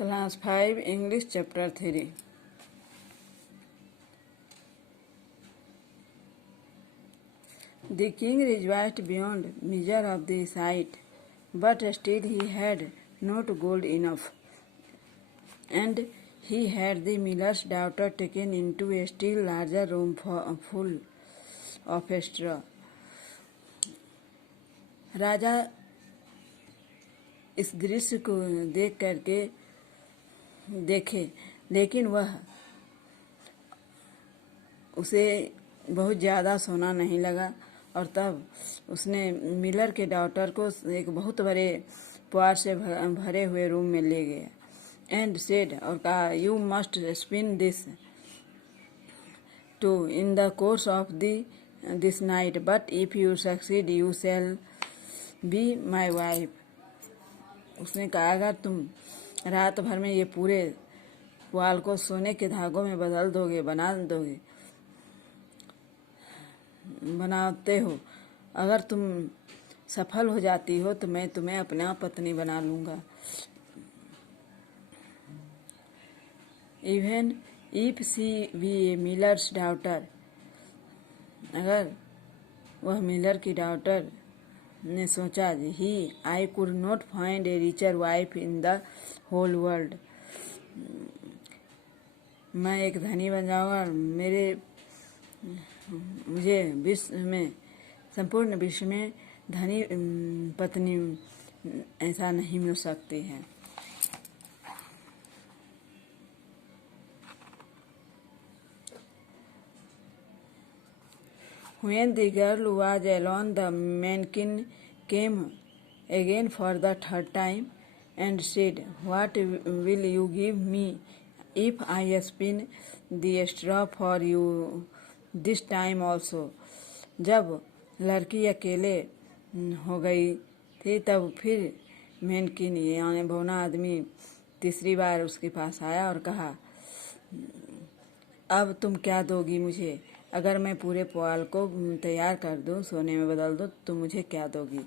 Class 5 English Chapter 3. The king rejoiced beyond measure of the sight, but still he had not gold enough, and he had the miller's daughter taken into a still larger room full of straw. राजा इस दृश्य को देख करके देखे, लेकिन वह उसे बहुत ज़्यादा सोना नहीं लगा, और तब उसने मिलर के डॉटर को एक बहुत बड़े पुआर से भरे हुए रूम में ले गया एंड सेड, और कहा, you must spin this too in the course of this night, but if you succeed you shall be my wife. उसने कहा, अगर तुम रात भर में ये पूरे पुआल को सोने के धागों में बदल दोगे, बनाते हो, अगर तुम सफल हो जाती हो तो मैं तुम्हें अपना पत्नी बना लूँगा. Even if she be a miller's daughter, अगर वह मिलर की डॉटर ने सोचा, he I could not find a richer wife in the whole world, मैं एक धनी बन जाऊँगा, मुझे विश्व में, संपूर्ण विश्व में धनी पत्नी ऐसा नहीं मिल सकती है. When the girl was alone, the mankin came again for the third time and said, what will you give me if I spin the straw for you this time also? जब लड़की अकेले हो गई थी, तब फिर मैनकिन यानी भौना आदमी तीसरी बार उसके पास आया और कहा, अब तुम क्या दोगी मुझे? अगर मैं पूरे पुआल को तैयार कर दूं, सोने में बदल दूं, तो मुझे क्या दोगी?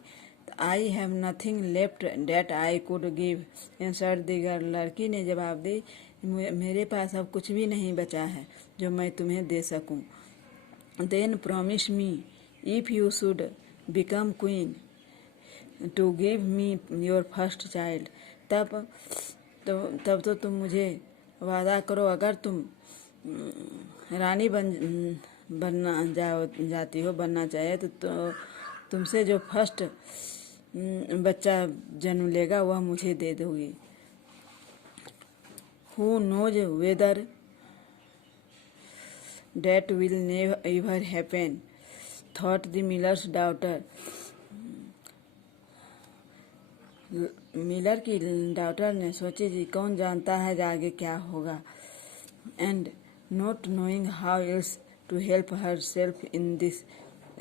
I have nothing left that I could give, answered the girl. लड़की ने जवाब दी, मेरे पास अब कुछ भी नहीं बचा है जो मैं तुम्हें दे सकूं. Then promise me if you should become queen to give me your first child. तब तो तुम मुझे वादा करो, अगर तुम रानी बनना चाहे तो तुमसे जो फर्स्ट बच्चा जन्म लेगा वह मुझे दे दोगी. Who knows whether that will never happen, thought the miller's daughter. Miller की डॉटर ने सोची, जी कौन जानता है आगे क्या होगा. And not knowing how else to help herself in this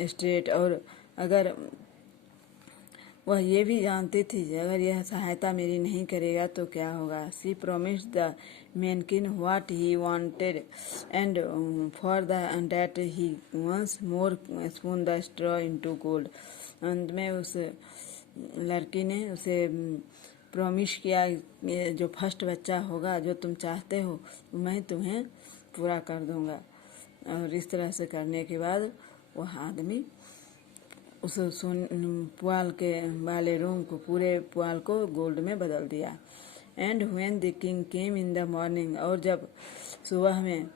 state, और अगर वह ये भी जानती थी, अगर यह सहायता मेरी नहीं करेगा तो क्या होगा. She promised the mannikin what he wanted and for that he once more spun the straw into gold. अंत में उस लड़की ने उसे प्रॉमिस किया, जो फर्स्ट बच्चा होगा जो तुम चाहते हो मैं तुम्हें पूरा कर दूंगा. और इस तरह से करने के बाद वह आदमी उस पुआल के वाले रूम को, पूरे पुआल को गोल्ड में बदल दिया. And when the king came in the morning, और जब सुबह में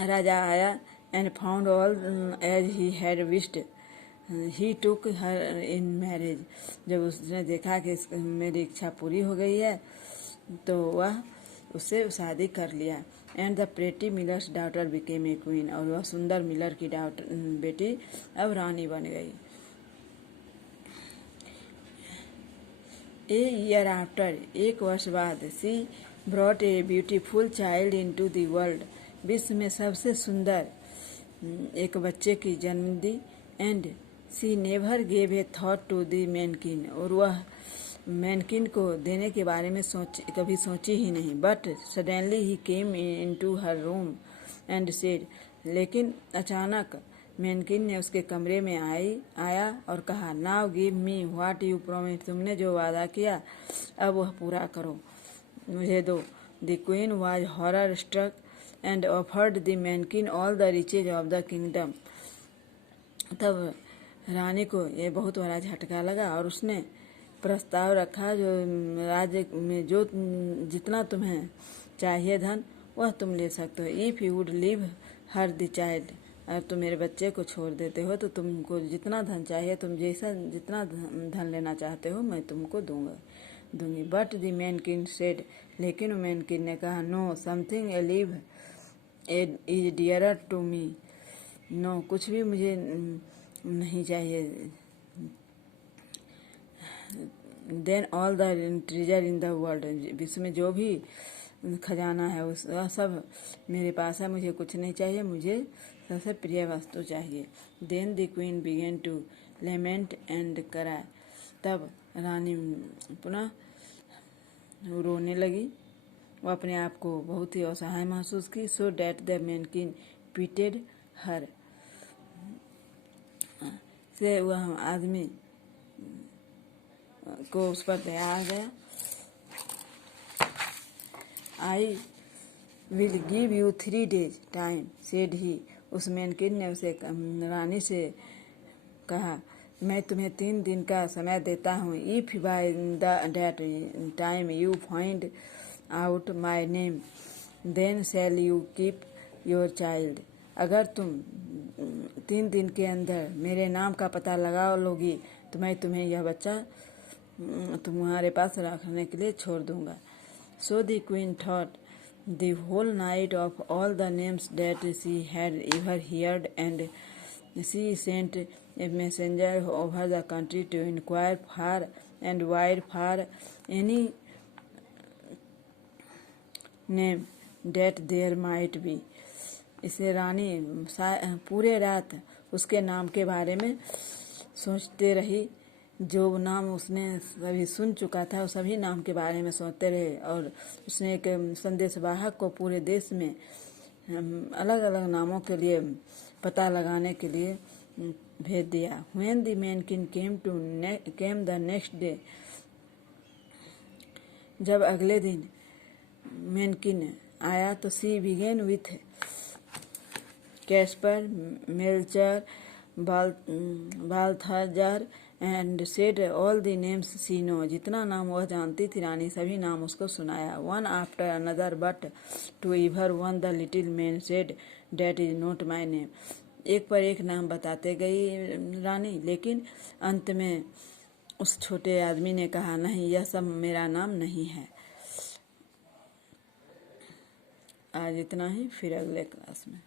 राजा आया, and found all as he had wished, he took her in marriage, जब उसने देखा कि मेरी इच्छा पूरी हो गई है तो वह उससे शादी कर लिया. And the pretty millers daughter became a queen, और वह सुंदर मिलर की बेटी अब रानी बन गई. ए ईयर आफ्टर, एक वर्ष बाद, she brought a beautiful child into the world, विश्व में सबसे सुंदर एक बच्चे की जन्म दी. And she never gave a thought to the mannikin, और वह मैनकिन को देने के बारे में कभी सोची ही नहीं. But suddenly he came into her room and said, लेकिन अचानक मैनकिन ने उसके कमरे में आया और कहा, now give me what you promise, तुमने जो वादा किया अब वह पूरा करो. मुझे दो। The queen was horror struck and offered the mannikin all the riches of the kingdom. तब रानी को ये बहुत बड़ा झटका लगा और उसने प्रस्ताव रखा, जो राज्य में जो जितना तुम्हें चाहिए धन वह तुम ले सकते हो। If you would leave her the child, अगर तुम मेरे बच्चे को छोड़ देते हो तो तुमको जितना धन चाहिए, तुम जैसा जितना धन लेना चाहते हो मैं तुमको दूंगी। बट द मैनकिन सेड, लेकिन मैनकिन ने कहा, no, something alive is dearer to me. No, कुछ भी मुझे नहीं चाहिए than all the treasure in the world, विश्व में जो भी खजाना है उस वह सब मेरे पास है, मुझे कुछ नहीं चाहिए, मुझे सबसे प्रिय वस्तु चाहिए। Then the queen began to lament and cry, तब रानी पुनः रोने लगी, वो अपने आप को बहुत ही असहाय महसूस की। सो डैट द मैनकिन पीटेड हर, से वह आदमी को उस पर दया आ गया। I will give you 3 days time said he, उस मैनकिन ने उसे रानी से कहा, मैं तुम्हें 3 दिन का समय देता हूँ। If by that time you find out my name then shall you keep your child, अगर तुम 3 दिन के अंदर मेरे नाम का पता लगा लोगी तो मैं तुम्हें यह बच्चा तुम्हारे पास रखने के लिए छोड़ दूंगा। So the queen thought the whole night of all the names that she had ever heard and she sent a messenger over the country to inquire far and wide for any name that there might be. इसे रानी पूरे रात उसके नाम के बारे में सोचते रही, जो नाम उसने सभी सुन चुका था उस सभी नाम के बारे में सोचते रहे, और उसने एक संदेशवाहक को पूरे देश में अलग अलग नामों के लिए पता लगाने के लिए भेज दिया। When the mankin came the next day, जब अगले दिन मैनकिन आया तो she began with Caspar, Melchior, Balthazar and said all the names she knew, जितना नाम वह जानती थी रानी सभी नाम उसको सुनाया। One after another but to every one the little man said that is not my name, एक पर एक नाम बताते गई रानी, लेकिन अंत में उस छोटे आदमी ने कहा, नहीं, यह सब मेरा नाम नहीं है। आज इतना ही, फिर अगले क्लास में।